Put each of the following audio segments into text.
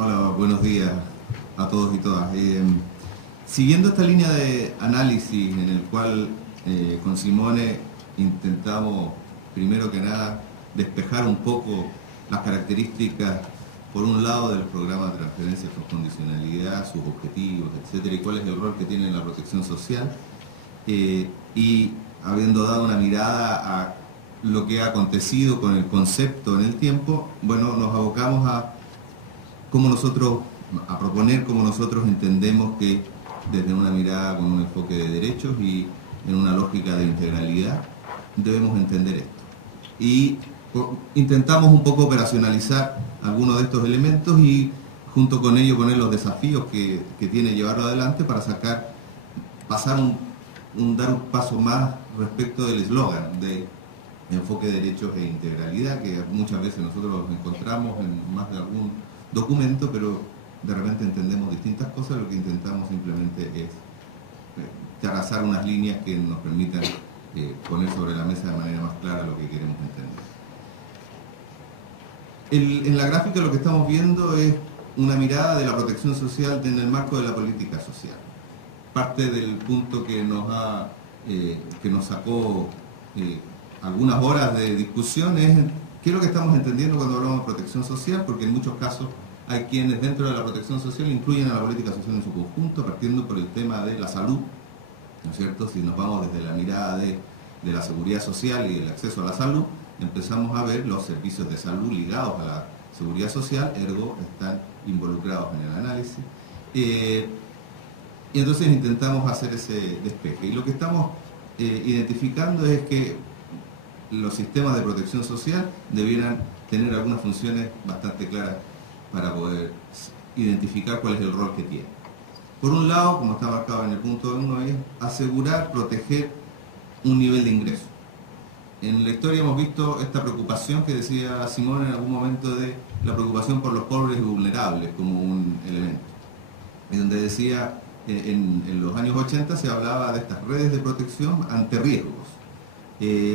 Hola, buenos días a todos y todas. Siguiendo esta línea de análisis en el cual con Simone intentamos, primero que nada, despejar un poco las características, por un lado, del programa de transferencia por condicionalidad, sus objetivos, etcétera, y cuál es el rol que tiene la protección social, y habiendo dado una mirada a lo que ha acontecido con el concepto en el tiempo, bueno, nos abocamos a proponer cómo nosotros entendemos que desde una mirada con un enfoque de derechos y en una lógica de integralidad debemos entender esto. Y intentamos un poco operacionalizar algunos de estos elementos y junto con ello poner los desafíos que tiene llevarlo adelante para dar un paso más respecto del eslogan de enfoque de derechos e integralidad, que muchas veces nosotros los encontramos en más de algún documento, pero de repente entendemos distintas cosas. Lo que intentamos simplemente es trazar unas líneas que nos permitan poner sobre la mesa de manera más clara lo que queremos entender. En la gráfica lo que estamos viendo es una mirada de la protección social en el marco de la política social. Parte del punto que nos sacó algunas horas de discusión es qué es lo que estamos entendiendo cuando hablamos de protección social, porque en muchos casos hay quienes dentro de la protección social incluyen a la política social en su conjunto, partiendo por el tema de la salud, ¿no es cierto? Si nos vamos desde la mirada de la seguridad social y el acceso a la salud, empezamos a ver los servicios de salud ligados a la seguridad social, ergo están involucrados en el análisis. Y entonces intentamos hacer ese despeje. Y lo que estamos identificando es que los sistemas de protección social debieran tener algunas funciones bastante claras para poder identificar cuál es el rol que tienen. Por un lado, como está marcado en el punto 1, es asegurar, proteger un nivel de ingreso. En la historia hemos visto esta preocupación que decía Simón en algún momento, de la preocupación por los pobres y vulnerables como un elemento. En donde decía, en los años 80 se hablaba de estas redes de protección ante riesgos.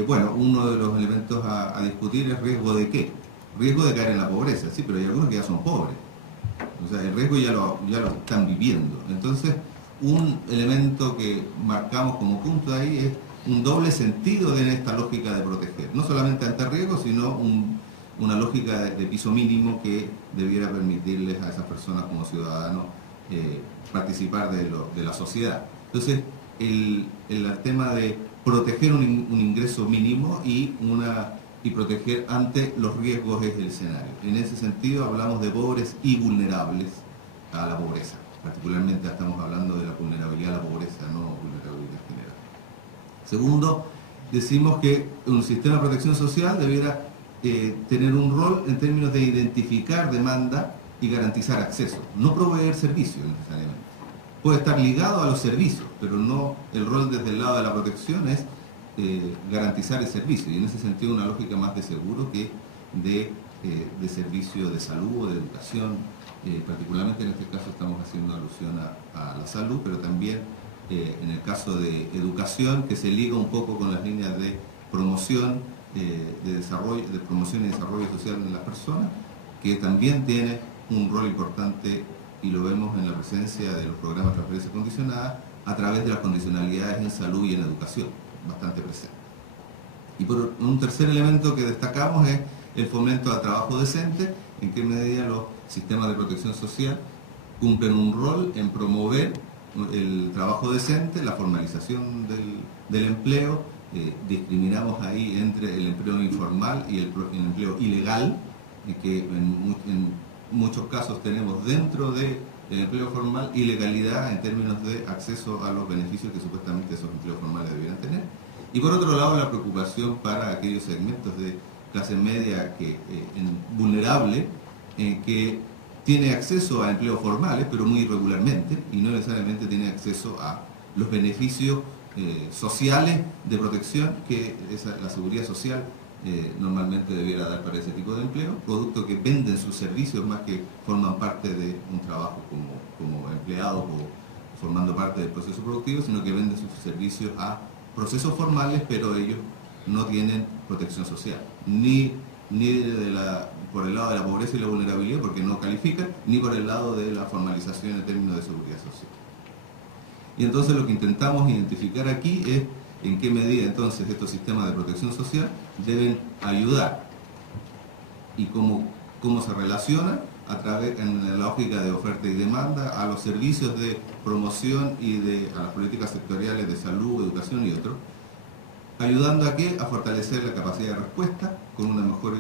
Bueno, uno de los elementos a discutir es riesgo de qué. Riesgo de caer en la pobreza, sí, pero hay algunos que ya son pobres. O sea, el riesgo ya lo están viviendo. Entonces, un elemento que marcamos como punto ahí es un doble sentido de esta lógica de proteger. No solamente ante riesgo, sino una lógica de piso mínimo que debiera permitirles a esas personas como ciudadanos participar de la sociedad. Entonces, el tema de proteger un ingreso mínimo y proteger ante los riesgos es el escenario. En ese sentido hablamos de pobres y vulnerables a la pobreza. Particularmente estamos hablando de la vulnerabilidad a la pobreza, no vulnerabilidad general. Segundo, decimos que un sistema de protección social debiera tener un rol en términos de identificar demanda y garantizar acceso, no proveer servicios necesariamente. Puede estar ligado a los servicios, pero no, el rol desde el lado de la protección es garantizar el servicio, y en ese sentido una lógica más de seguro que de servicio de salud o de educación. Particularmente en este caso estamos haciendo alusión a la salud, pero también en el caso de educación, que se liga un poco con las líneas de promoción, de promoción y desarrollo social en las personas, que también tiene un rol importante, y lo vemos en la presencia de los programas de transferencia condicionada a través de las condicionalidades en salud y en educación, bastante presente. Y por un tercer elemento que destacamos es el fomento al trabajo decente, en qué medida los sistemas de protección social cumplen un rol en promover el trabajo decente, la formalización del empleo. Discriminamos ahí entre el empleo informal y el empleo ilegal, que en muchos casos tenemos dentro del empleo formal ilegalidad en términos de acceso a los beneficios que supuestamente esos empleos formales debieran tener. Y por otro lado, la preocupación para aquellos segmentos de clase media vulnerable, que tiene acceso a empleos formales, pero muy irregularmente, y no necesariamente tiene acceso a los beneficios sociales de protección que la seguridad social normalmente debiera dar para ese tipo de empleo, producto que venden sus servicios más que forman parte de un trabajo como empleados o formando parte del proceso productivo, sino que venden sus servicios a procesos formales, pero ellos no tienen protección social, ni ni por el lado de la pobreza y la vulnerabilidad, porque no califican, ni por el lado de la formalización en términos de seguridad social. Y entonces lo que intentamos identificar aquí es en qué medida entonces estos sistemas de protección social deben ayudar y cómo se relacionan en la lógica de oferta y demanda a los servicios de promoción y a las políticas sectoriales de salud, educación y otros, ayudando a fortalecer la capacidad de respuesta con una mejor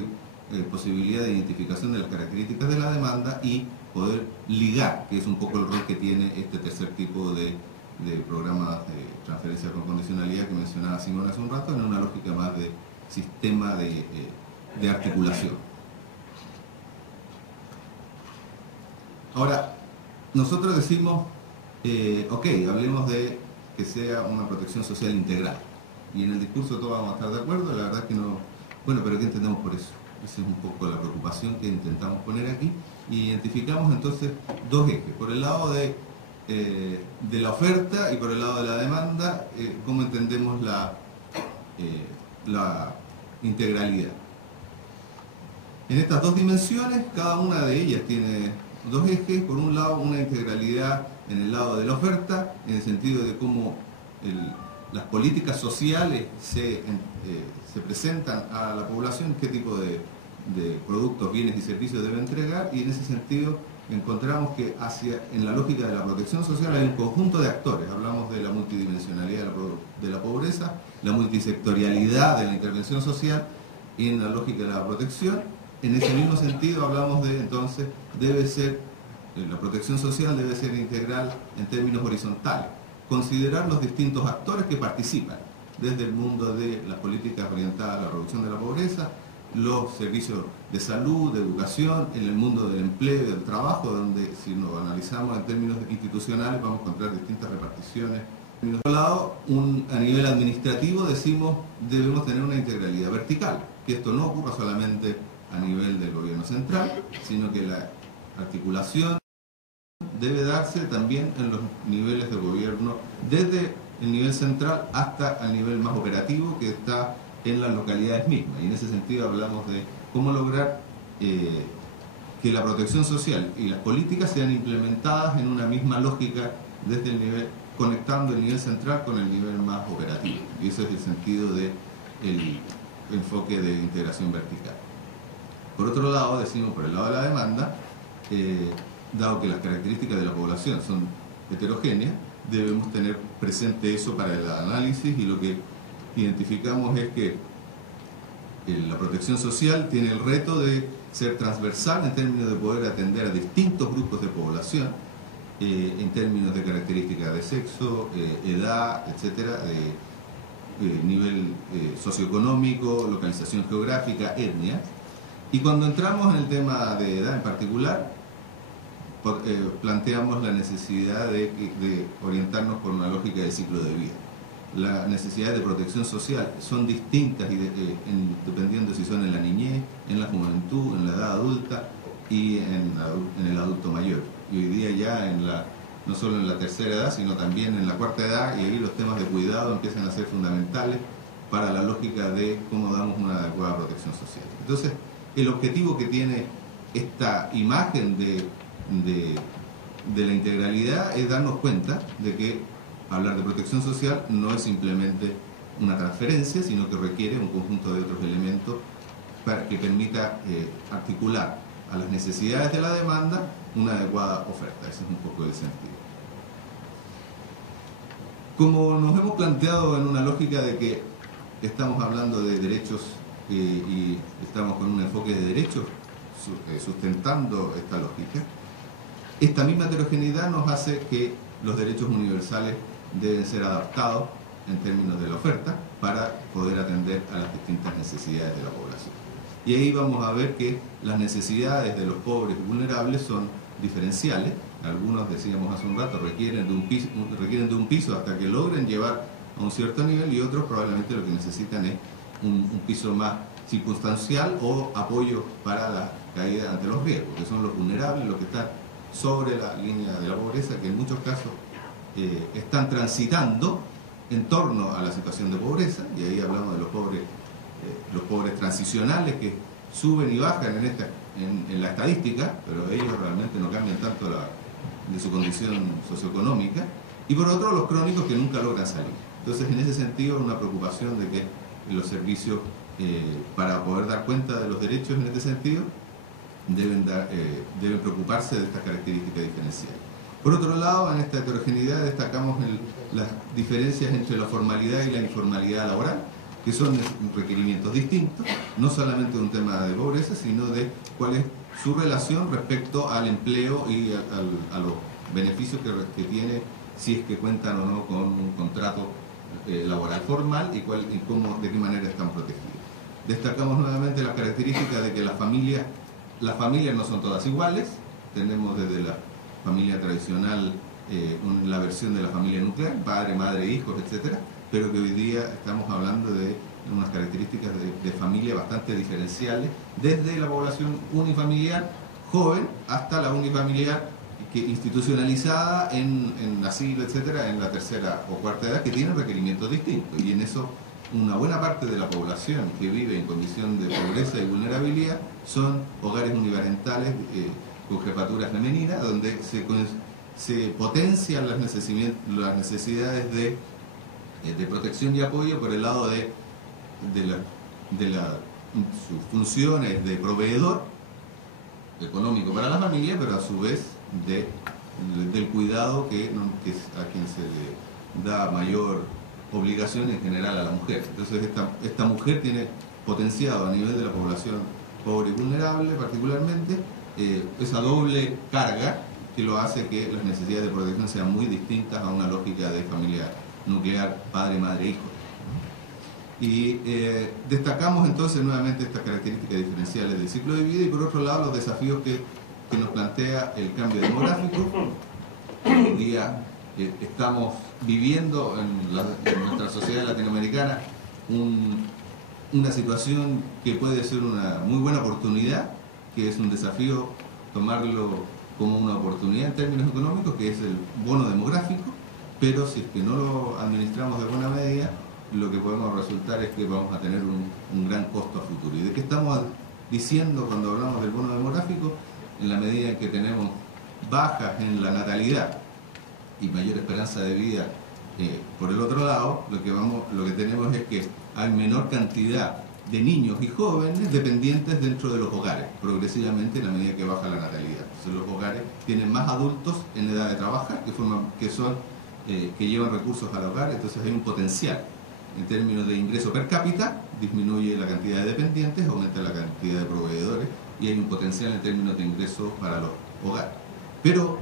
posibilidad de identificación de las características de la demanda y poder ligar, que es un poco el rol que tiene este tercer tipo de programas de transferencia con condicionalidad que mencionaba Simón hace un rato, en una lógica más de sistema de articulación. Ahora, nosotros decimos, ok, hablemos de que sea una protección social integral. Y en el discurso todos vamos a estar de acuerdo, la verdad es que no... Bueno, pero ¿qué entendemos por eso? Esa es un poco la preocupación que intentamos poner aquí. Y identificamos entonces dos ejes. Por el lado de la oferta y por el lado de la demanda, cómo entendemos la integralidad. En estas dos dimensiones, cada una de ellas tiene dos ejes. Por un lado, una integralidad en el lado de la oferta, en el sentido de cómo las políticas sociales se presentan a la población, qué tipo de productos, bienes y servicios debe entregar, y en ese sentido encontramos que en la lógica de la protección social hay un conjunto de actores. Hablamos de la multidimensionalidad de la pobreza, la multisectorialidad de la intervención social, y en la lógica de la protección, en ese mismo sentido hablamos de, entonces, la protección social debe ser integral en términos horizontales, considerar los distintos actores que participan, desde el mundo de las políticas orientadas a la reducción de la pobreza, los servicios de salud, de educación, en el mundo del empleo y del trabajo, donde si lo analizamos en términos institucionales vamos a encontrar distintas reparticiones. Por otro lado, a nivel administrativo decimos debemos tener una integralidad vertical, que esto no ocurra solamente a nivel del gobierno central, sino que la articulación debe darse también en los niveles de gobierno, desde el nivel central hasta el nivel más operativo que está en las localidades mismas. Y en ese sentido hablamos de cómo lograr que la protección social y las políticas sean implementadas en una misma lógica desde el nivel, conectando el nivel central con el nivel más operativo. Y ese es el sentido del enfoque de integración vertical. Por otro lado, decimos por el lado de la demanda, dado que las características de la población son heterogéneas, debemos tener presente eso para el análisis, y lo que identificamos es que la protección social tiene el reto de ser transversal en términos de poder atender a distintos grupos de población, en términos de características de sexo, edad, etcétera, nivel socioeconómico, localización geográfica, etnia. Y cuando entramos en el tema de edad en particular, planteamos la necesidad de orientarnos por una lógica de ciclo de vida. Las necesidades de protección social son distintas dependiendo si son en la niñez, en la juventud, en la edad adulta y en el adulto mayor. Y hoy día ya no solo en la tercera edad, sino también en la cuarta edad, y ahí los temas de cuidado empiezan a ser fundamentales para la lógica de cómo damos una adecuada protección social. Entonces, el objetivo que tiene esta imagen de la integralidad es darnos cuenta de que hablar de protección social no es simplemente una transferencia, sino que requiere un conjunto de otros elementos para que permita articular a las necesidades de la demanda una adecuada oferta. Ese es un poco el sentido. Como nos hemos planteado en una lógica de que estamos hablando de derechos y estamos con un enfoque de derechos sustentando esta lógica, esta misma heterogeneidad nos hace que los derechos universales deben ser adaptados en términos de la oferta para poder atender a las distintas necesidades de la población. Y ahí vamos a ver que las necesidades de los pobres y vulnerables son diferenciales. Algunos, decíamos hace un rato, requieren de un piso hasta que logren llevar a un cierto nivel, y otros probablemente lo que necesitan es un piso más circunstancial o apoyo para la caída ante los riesgos, que son los vulnerables, los que están sobre la línea de la pobreza, que en muchos casos están transitando en torno a la situación de pobreza, y ahí hablamos de los pobres transicionales, que suben y bajan en la estadística, pero ellos realmente no cambian tanto de su condición socioeconómica, y por otro los crónicos que nunca logran salir. Entonces, en ese sentido, una preocupación de que los servicios, para poder dar cuenta de los derechos en este sentido, deben preocuparse de estas características diferenciales. Por otro lado, en esta heterogeneidad destacamos las diferencias entre la formalidad y la informalidad laboral, que son requerimientos distintos, no solamente de un tema de pobreza, sino de cuál es su relación respecto al empleo y a los beneficios que tiene, si es que cuentan o no con un contrato laboral formal y de qué manera están protegidos. Destacamos nuevamente las características de que las familias no son todas iguales. Tenemos desde la familia tradicional la versión de la familia nuclear, padre, madre, hijos, etcétera, pero que hoy día estamos hablando de unas características de familia bastante diferenciales, desde la población unifamiliar joven hasta la unifamiliar institucionalizada en asilo, etcétera, en la tercera o cuarta edad, que tienen requerimientos distintos, y en eso una buena parte de la población que vive en condición de pobreza y vulnerabilidad son hogares uniparentales con jefatura femenina, donde se potencian las necesidades de protección y apoyo por el lado de sus funciones de proveedor económico para la familia, pero a su vez del cuidado a quien se le da mayor obligación en general a la mujer. Entonces esta mujer tiene potenciado a nivel de la población pobre y vulnerable particularmente esa doble carga que lo hace que las necesidades de protección sean muy distintas a una lógica de familia nuclear, padre, madre, hijo. Y destacamos entonces nuevamente estas características diferenciales del ciclo de vida, y por otro lado los desafíos que nos plantea el cambio demográfico. Hoy día estamos viviendo en nuestra sociedad latinoamericana una situación que puede ser una muy buena oportunidad, que es un desafío tomarlo como una oportunidad en términos económicos, que es el bono demográfico, pero si es que no lo administramos de buena medida, lo que podemos resultar es que vamos a tener un gran costo a futuro. ¿Y de qué estamos diciendo cuando hablamos del bono demográfico? En la medida en que tenemos bajas en la natalidad y mayor esperanza de vida, por el otro lado, lo que tenemos es que hay menor cantidad de niños y jóvenes dependientes dentro de los hogares, progresivamente en la medida que baja la natalidad. Entonces los hogares tienen más adultos en edad de trabajar, que llevan recursos al hogar, entonces hay un potencial. En términos de ingreso per cápita, disminuye la cantidad de dependientes, aumenta la cantidad de proveedores, y hay un potencial en términos de ingresos para los hogares. Pero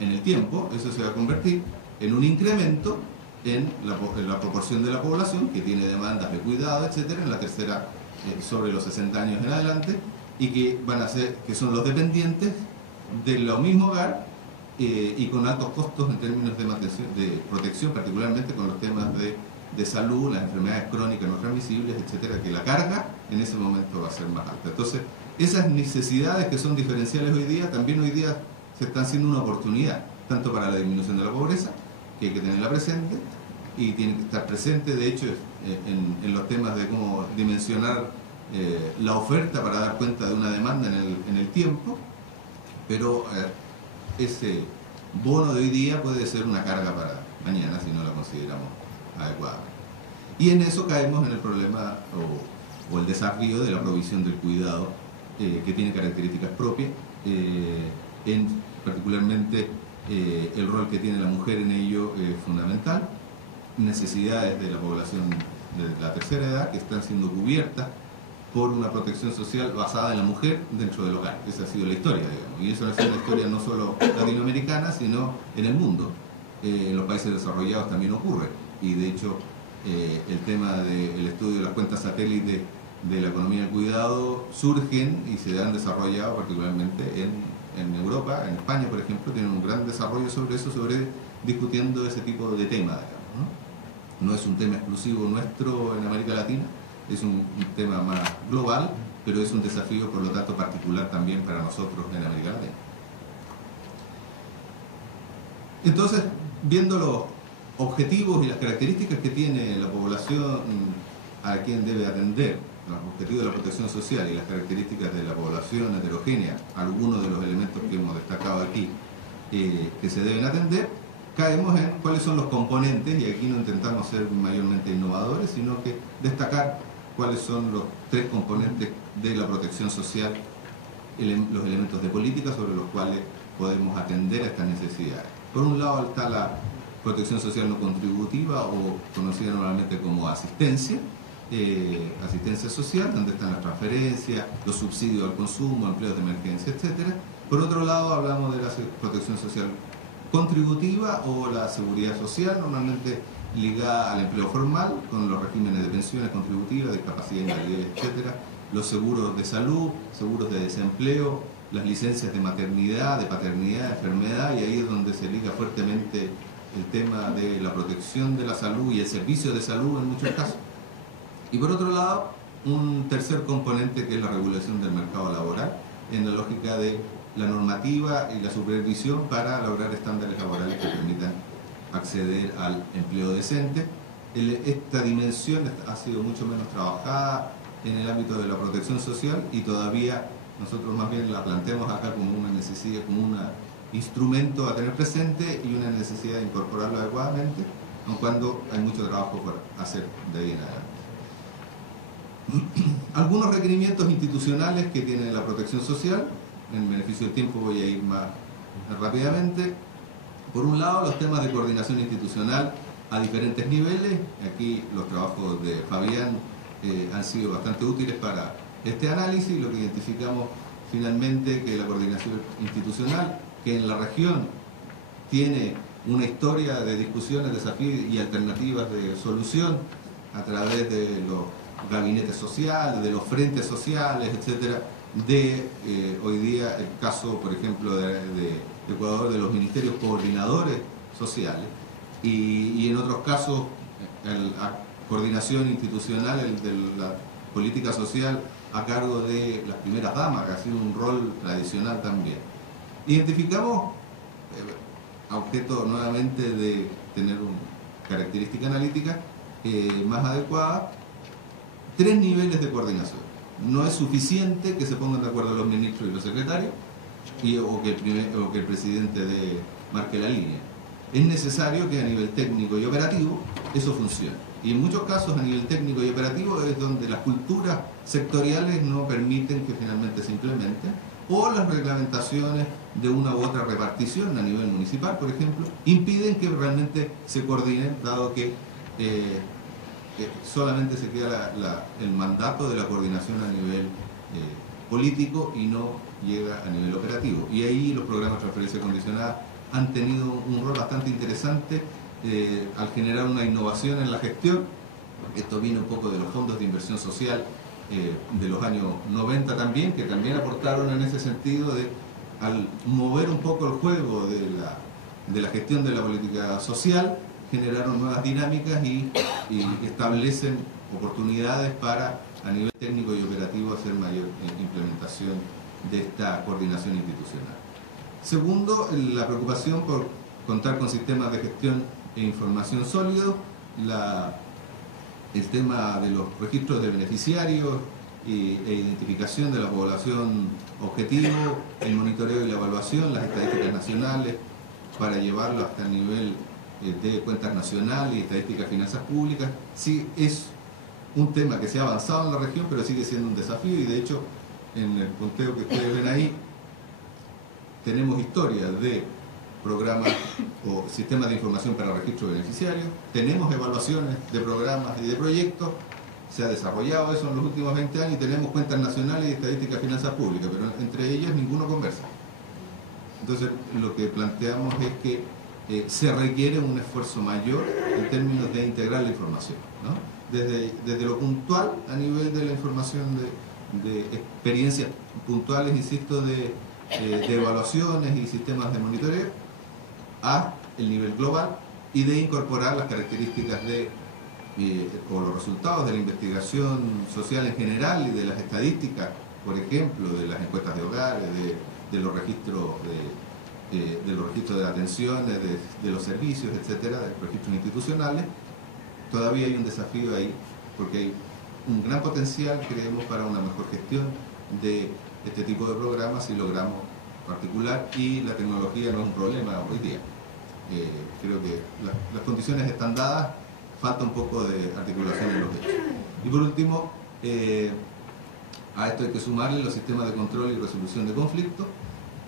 en el tiempo eso se va a convertir en un incremento en la proporción de la población que tiene demandas de cuidado, etcétera, en la tercera sobre los 60 años en adelante, y que son los dependientes del mismo hogar y con altos costos en términos de protección, particularmente con los temas de salud, las enfermedades crónicas no transmisibles, etcétera, que la carga en ese momento va a ser más alta. Entonces, esas necesidades que son diferenciales hoy día, también hoy día se están siendo una oportunidad, tanto para la disminución de la pobreza, que hay que tenerla presente, y tiene que estar presente, de hecho, en los temas de cómo dimensionar la oferta para dar cuenta de una demanda en el tiempo, pero ese bono de hoy día puede ser una carga para mañana si no la consideramos adecuada. Y en eso caemos en el problema o el desafío de la provisión del cuidado, que tiene características propias, particularmente el rol que tiene la mujer en ello es fundamental, necesidades de la población de la tercera edad que están siendo cubiertas por una protección social basada en la mujer dentro del hogar. Esa ha sido la historia, digamos, y eso ha sido una historia no solo latinoamericana, sino en el mundo. En los países desarrollados también ocurre, y de hecho el tema del estudio de las cuentas satélites de la economía del cuidado surgen y se han desarrollado particularmente en Europa, en España por ejemplo, tienen un gran desarrollo sobre eso, discutiendo ese tipo de temas, digamos, ¿no? No es un tema exclusivo nuestro en América Latina, es un tema más global, pero es un desafío por lo tanto particular también para nosotros en América Latina. Entonces, viendo los objetivos y las características que tiene la población a quien debe atender los objetivos de la protección social y las características de la población heterogénea, algunos de los elementos que hemos destacado aquí, que se deben atender, caemos en cuáles son los componentes, y aquí no intentamos ser mayormente innovadores, sino que destacar cuáles son los tres componentes de la protección social, los elementos de política sobre los cuales podemos atender a estas necesidades. Por un lado está la protección social no contributiva, o conocida normalmente como asistencia, asistencia social, donde están las transferencias, los subsidios al consumo, empleos de emergencia, etc. Por otro lado hablamos de la protección social contributiva o la seguridad social, normalmente ligada al empleo formal, con los regímenes de pensiones contributivas, discapacidad, invalidez, etc. Los seguros de salud, seguros de desempleo, las licencias de maternidad, de paternidad, de enfermedad, y ahí es donde se liga fuertemente el tema de la protección de la salud y el servicio de salud en muchos casos. Y por otro lado, un tercer componente que es la regulación del mercado laboral, en la lógica de la normativa y la supervisión para lograr estándares laborales que permitan acceder al empleo decente. Esta dimensión ha sido mucho menos trabajada en el ámbito de la protección social, y todavía nosotros más bien la planteamos acá como una necesidad, como un instrumento a tener presente y una necesidad de incorporarlo adecuadamente, aun cuando hay mucho trabajo por hacer de ahí en adelante. Algunos requerimientos institucionales que tiene la protección social, en beneficio del tiempo voy a ir más rápidamente. Por un lado, los temas de coordinación institucional a diferentes niveles. Aquí los trabajos de Fabián han sido bastante útiles para este análisis. Lo que identificamos finalmente, que la coordinación institucional, que en la región tiene una historia de discusiones, desafíos y alternativas de solución a través de los gabinetes sociales, de los frentes sociales, etcétera, hoy día el caso, por ejemplo, de Ecuador, de los ministerios coordinadores sociales, y en otros casos la coordinación institucional de la política social a cargo de las primeras damas, que ha sido un rol tradicional también. Identificamos, a objeto nuevamente de tener una característica analítica más adecuada, tres niveles de coordinación. No es suficiente que se pongan de acuerdo los ministros y los secretarios, o que el presidente marque la línea. Es necesario que a nivel técnico y operativo eso funcione. Y en muchos casos a nivel técnico y operativo es donde las culturas sectoriales no permiten que finalmente se implementen, o las reglamentaciones de una u otra repartición a nivel municipal, por ejemplo, impiden que realmente se coordinen, dado que solamente se queda el mandato de la coordinación a nivel político y no llega a nivel operativo. Y ahí los programas de transferencia condicionada han tenido un rol bastante interesante al generar una innovación en la gestión. Esto viene un poco de los fondos de inversión social de los años 90 también, que también aportaron en ese sentido al mover un poco el juego de la gestión de la política social, generaron nuevas dinámicas y establecen oportunidades para, a nivel técnico y operativo, hacer mayor implementación de esta coordinación institucional. Segundo, la preocupación por contar con sistemas de gestión e información sólidos, el tema de los registros de beneficiarios e identificación de la población objetivo, el monitoreo y la evaluación, las estadísticas nacionales, para llevarlo hasta el nivel de cuentas nacionales y estadísticas de finanzas públicas. Sí, es un tema que se ha avanzado en la región, pero sigue siendo un desafío, y de hecho en el punteo que ustedes ven ahí tenemos historias de programas o sistemas de información para registro de beneficiarios, tenemos evaluaciones de programas y de proyectos, se ha desarrollado eso en los últimos 20 años, y tenemos cuentas nacionales y estadísticas de finanzas públicas, pero entre ellas ninguno conversa. Entonces lo que planteamos es que se requiere un esfuerzo mayor en términos de integrar la información, ¿no? Desde lo puntual, a nivel de la información de experiencias puntuales, insisto, de evaluaciones y sistemas de monitoreo, a el nivel global, y de incorporar las características o los resultados de la investigación social en general y de las estadísticas, por ejemplo, de las encuestas de hogares, de los registros de atenciones, de los servicios, etcétera, de registros institucionales. Todavía hay un desafío ahí, porque hay un gran potencial, creemos, para una mejor gestión de este tipo de programas si logramos articular, y la tecnología no es un problema hoy día. Creo que las condiciones están dadas, falta un poco de articulación en los hechos. Y por último, a esto hay que sumarle los sistemas de control y resolución de conflictos,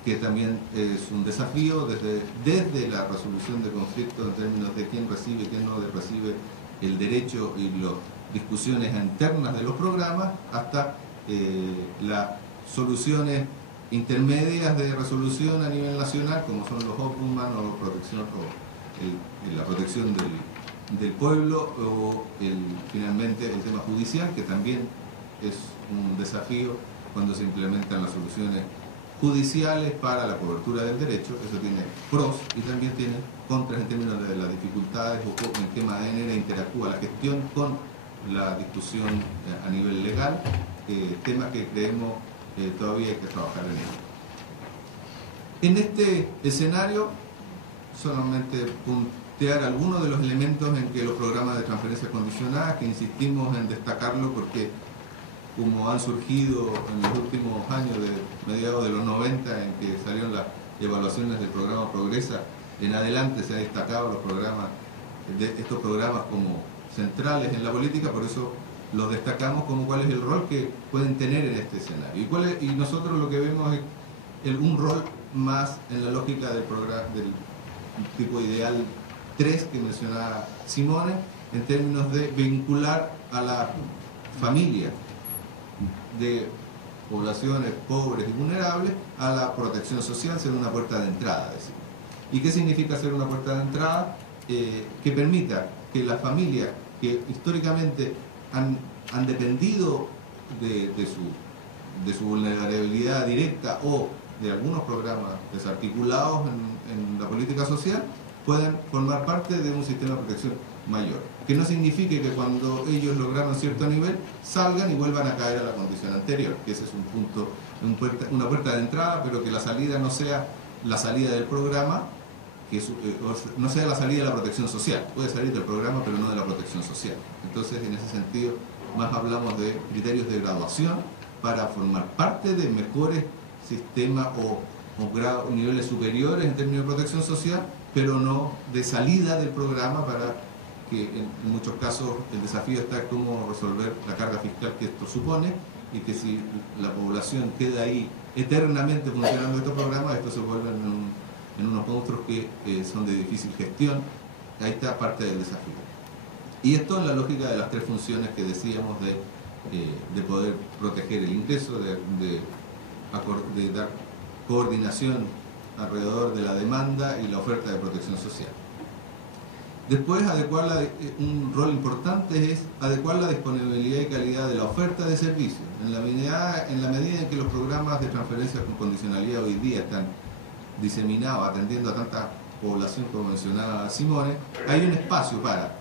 que también es un desafío desde la resolución de conflictos en términos de quién recibe, quién no recibe el derecho y las discusiones internas de los programas, hasta las soluciones intermedias de resolución a nivel nacional, como son los ombudsman o la protección del pueblo, o finalmente el tema judicial, que también es un desafío cuando se implementan las soluciones judiciales para la cobertura del derecho. Eso tiene pros y también tiene contras en términos de las dificultades o en qué manera interactúa la gestión con la discusión a nivel legal, temas que creemos todavía hay que trabajar en ello. En este escenario, solamente puntear algunos de los elementos en que los programas de transferencias condicionadas, que insistimos en destacarlo porque como han surgido en los últimos años, de mediados de los 90, en que salieron las evaluaciones del programa Progresa, en adelante se han destacado estos programas como centrales en la política, por eso los destacamos como cuál es el rol que pueden tener en este escenario. Y nosotros lo que vemos es un rol más en la lógica del tipo ideal 3 que mencionaba Simone, en términos de vincular a la familia de poblaciones pobres y vulnerables a la protección social, ser una puerta de entrada. Decir. ¿Y qué significa ser una puerta de entrada? Que permita que las familias que históricamente han dependido de su vulnerabilidad directa o de algunos programas desarticulados en la política social, puedan formar parte de un sistema de protección mayor. Que no signifique que cuando ellos lograron cierto nivel salgan y vuelvan a caer a la condición anterior, que ese es un punto, una puerta de entrada, pero que la salida no sea la salida del programa, no sea la salida de la protección social. Puede salir del programa, pero no de la protección social. Entonces, en ese sentido, más hablamos de criterios de graduación para formar parte de mejores sistemas o niveles superiores en términos de protección social, pero no de salida del programa, para que en muchos casos el desafío está en cómo resolver la carga fiscal que esto supone, y que si la población queda ahí eternamente funcionando estos programas, estos se vuelven en unos monstruos que son de difícil gestión. Ahí está parte del desafío. Y esto en la lógica de las tres funciones que decíamos de poder proteger el ingreso, de dar coordinación alrededor de la demanda y la oferta de protección social. Después, un rol importante es adecuar la disponibilidad y calidad de la oferta de servicios. En la medida en que los programas de transferencia con condicionalidad hoy día están diseminados, atendiendo a tanta población como mencionaba Simone, hay un espacio para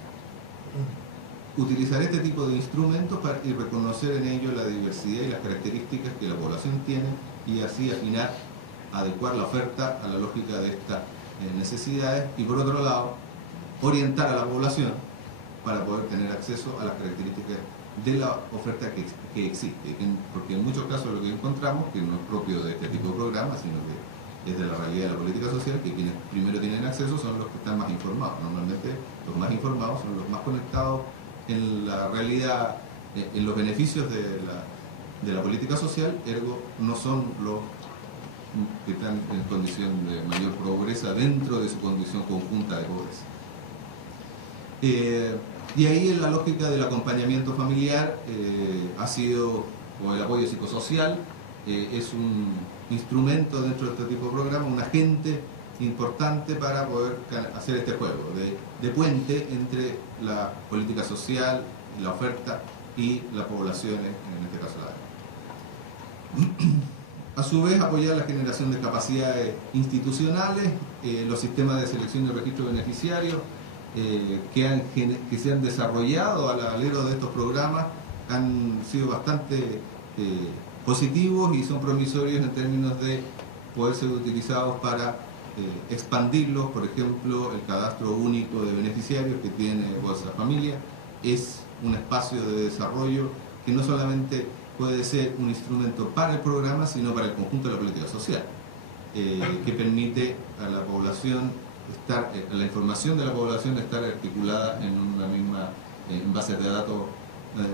utilizar este tipo de instrumentos y reconocer en ellos la diversidad y las características que la población tiene, y así adecuar la oferta a la lógica de estas necesidades, y por otro lado orientar a la población para poder tener acceso a las características de la oferta que existe, porque en muchos casos lo que encontramos, que no es propio de este tipo de programas, sino que es de la realidad de la política social, que quienes primero tienen acceso son los que están más informados. Normalmente los más informados son los más conectados en la realidad, en los beneficios de la política social, ergo no son los que están en condición de mayor pobreza dentro de su condición conjunta de pobreza. Y ahí en la lógica del acompañamiento familiar ha sido, o el apoyo psicosocial, es un instrumento dentro de este tipo de programa, un agente importante para poder hacer este juego de puente entre la política social, la oferta y las poblaciones, en este caso la de. A su vez, apoyar la generación de capacidades institucionales, los sistemas de selección y registro de beneficiarios que se han desarrollado al alero de estos programas han sido bastante positivos y son promisorios en términos de poder ser utilizados para expandirlos. Por ejemplo, el cadastro único de beneficiarios que tiene Bolsa Familia es un espacio de desarrollo que no solamente puede ser un instrumento para el programa, sino para el conjunto de la política social, que permite a la población estar, a la información de la población estar articulada en una misma, en bases de datos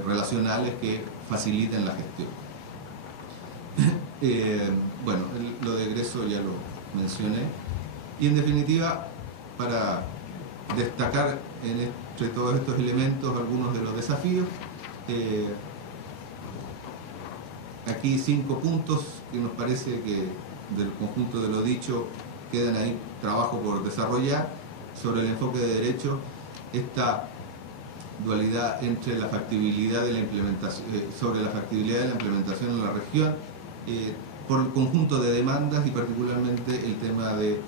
relacionales que faciliten la gestión. Bueno, lo de egreso ya lo mencioné. Y en definitiva, para destacar entre todos estos elementos algunos de los desafíos, aquí 5 puntos que nos parece que del conjunto de lo dicho quedan ahí, trabajo por desarrollar. Sobre el enfoque de derecho, esta dualidad entre la factibilidad de la implementación, sobre la factibilidad de la implementación en la región, por el conjunto de demandas y particularmente el tema de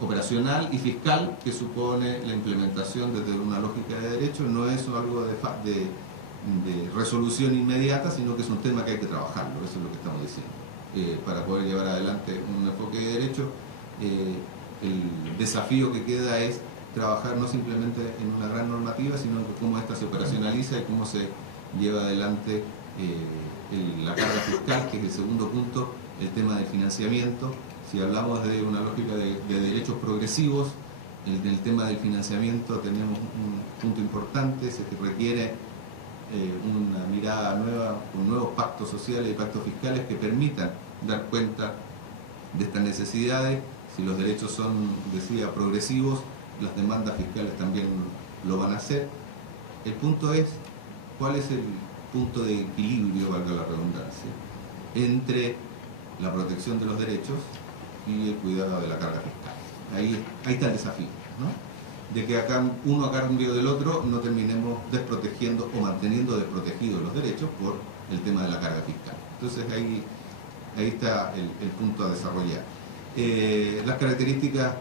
operacional y fiscal que supone la implementación desde una lógica de derecho. No es algo de resolución inmediata, sino que es un tema que hay que trabajarlo, eso es lo que estamos diciendo. Para poder llevar adelante un enfoque de derecho, el desafío que queda es trabajar no simplemente en una gran normativa, sino en cómo esta se operacionaliza y cómo se lleva adelante la carga fiscal, que es el segundo punto, el tema del financiamiento. Si hablamos de una lógica de derechos progresivos, en el tema del financiamiento tenemos un punto importante, se requiere una mirada nueva, con nuevos pactos sociales y pactos fiscales que permitan dar cuenta de estas necesidades. Si los derechos son, decía, progresivos, las demandas fiscales también lo van a hacer. El punto es, ¿cuál es el punto de equilibrio, valga la redundancia, entre la protección de los derechos y el cuidado de la carga fiscal? Ahí está el desafío, ¿no? De que uno a cambio del otro no terminemos desprotegiendo o manteniendo desprotegidos los derechos por el tema de la carga fiscal. Entonces ahí está el punto a desarrollar. Las características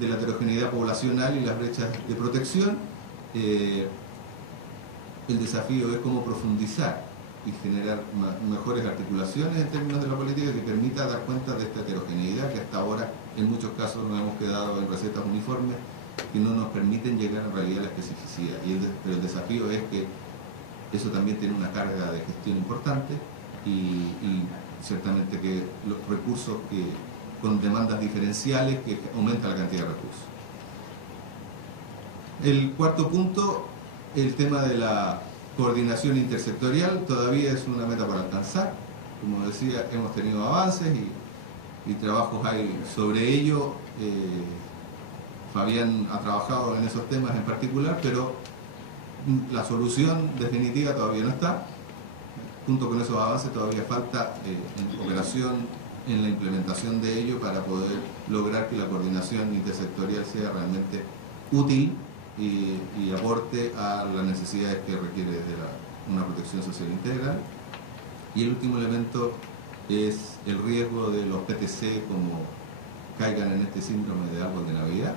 de la heterogeneidad poblacional y las brechas de protección, el desafío es cómo profundizar y generar mejores articulaciones en términos de la política que permita dar cuenta de esta heterogeneidad que hasta ahora en muchos casos nos hemos quedado en recetas uniformes que no nos permiten llegar en realidad a la especificidad. Pero el desafío es que eso también tiene una carga de gestión importante y ciertamente que los recursos con demandas diferenciales que aumenta la cantidad de recursos. El cuarto punto, el tema de la coordinación intersectorial, todavía es una meta para alcanzar. Como decía, hemos tenido avances y trabajos hay sobre ello. Fabián ha trabajado en esos temas en particular, pero la solución definitiva todavía no está. Junto con esos avances todavía falta en operación, en la implementación de ello para poder lograr que la coordinación intersectorial sea realmente útil y aporte a las necesidades que requiere una protección social integral. Y el último elemento es el riesgo de los PTC como caigan en este síndrome de árbol de Navidad,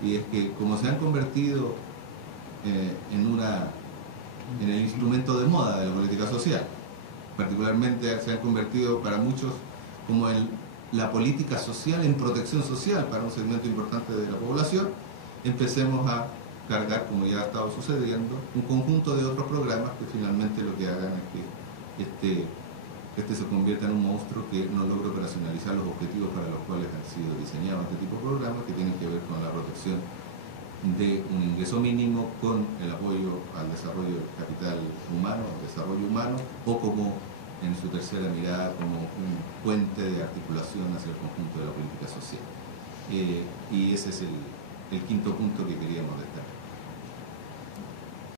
y es que como se han convertido en el instrumento de moda de la política social, particularmente se han convertido para muchos como la política social en protección social para un segmento importante de la población, empecemos a cargar, como ya ha estado sucediendo, un conjunto de otros programas que finalmente lo que hagan es que este se convierta en un monstruo que no logra operacionalizar los objetivos para los cuales han sido diseñados este tipo de programas, que tienen que ver con la protección de un ingreso mínimo, con el apoyo al desarrollo del capital humano, desarrollo humano, o como en su tercera mirada, como un puente de articulación hacia el conjunto de la política social. Y ese es el quinto punto que queríamos destacar.